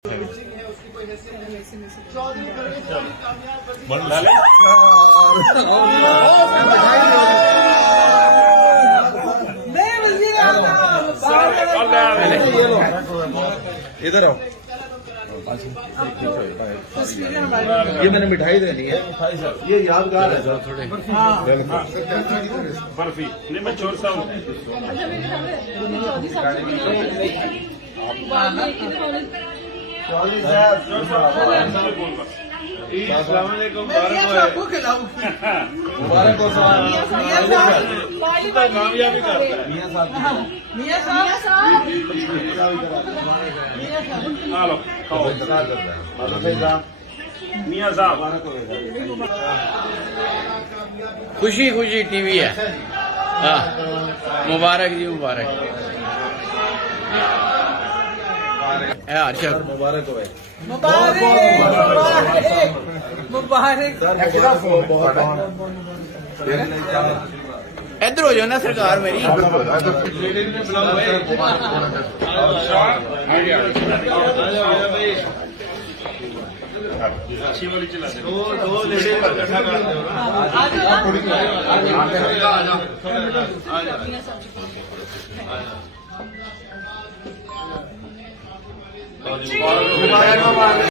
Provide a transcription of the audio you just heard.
इधर आओ। ये मैंने मिठाई देनी है, ये यादगार है सर। थोड़े बर्फी नहीं मैं चोर साहब चौधरी साहब मुबारक हो कामयाबी करता है लो खाओ मियाँ साहब खुशी खुशी टीवी है। हाँ मुबारक जी मुबारक। अच्छा मुबारक हो इधर हो जाओ ना सरकार मेरी। अच्छी वाली चला दे मुबारक